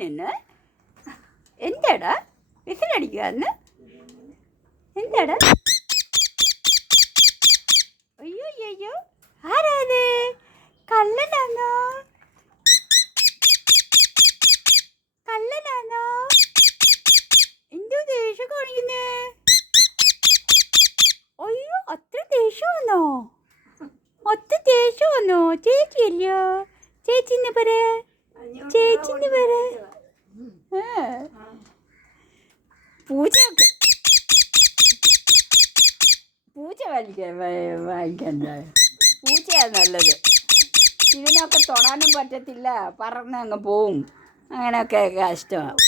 നിന്ന് എന്താടാ വിസിലടിക്കുക അന്ന് എന്താടാ? അയ്യോ അയ്യോ ആരാത്? കള്ളനാണോ? കള്ളനാണോ? എന്തോ ദേഷ്യം കാണിക്കുന്നേ? അയ്യോ അത്ര ദേഷ്യമാണോ? ഒത്ത ദേഷ്യമാണോ? ചേച്ചിയല്ലോ, ചേച്ചിന്ന് പറ, ചേച്ചിന്ന് പറ. പൂച്ച പൂച്ച വാങ്ങിക്കണ്ട, പൂച്ചയാണ് നല്ലത്. ഇതിനൊക്കെ തൊടാനും പറ്റത്തില്ല, പറന്ന് അങ്ങ് പോവും, അങ്ങനെയൊക്കെ കഷ്ടമാണ്.